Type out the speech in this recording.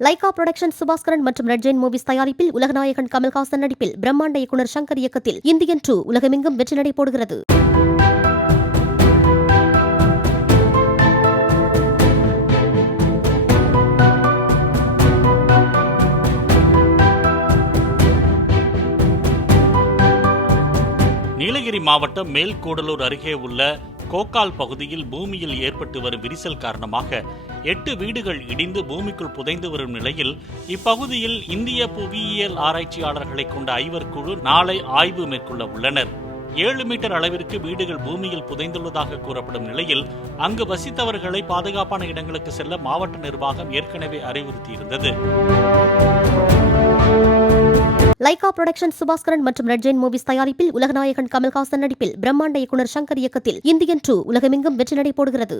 Lyca production Subaskaran மற்றும் red Jain movies தயாரிப்பில் உலகநாயகன் கமல்ஹாசன் நடிப்பில் பிரம்மாண்ட இயக்குனர் சங்கர் இயக்கத்தில் இந்தியன் 2 உலகமெங்கும் வெற்றி நடை போடுகிறது. நீலகிரி மாவட்டம் மேல்கூடலூர் அருகே உள்ள கோக்கால் பகுதியில் பூமியில் ஏற்பட்டு வரும் விரிசல் காரணமாக 8 வீடுகள் இடிந்து பூமிக்குள் புதைந்து வரும் நிலையில் இப்பகுதியில் இந்திய புவியியல் ஆராய்ச்சியாளர்களை கொண்ட ஐவர் குழு நாளை ஆய்வு மேற்கொள்ள உள்ளனர். 7 மீட்டர் அளவிற்கு வீடுகள் பூமியில் புதைந்துள்ளதாக கூறப்படும் நிலையில் அங்கு வசித்தவர்களை பாதுகாப்பான இடங்களுக்கு செல்ல மாவட்ட நிர்வாகம் ஏற்கனவே அறிவுறுத்தியிருந்தது. லைகா புரொடக்ஷன் சுபாஸ்கரன் மற்றும் ரெட் ஜெயின் மூவிஸ் தயாரிப்பில் உலகநாயகன் கமல்ஹாசன் நடிப்பில் பிரம்மாண்ட இயக்குனர் சங்கர் இயக்கத்தில் இந்தியன் 2 உலகமெங்கும் வெற்றி நடை போடுகிறது.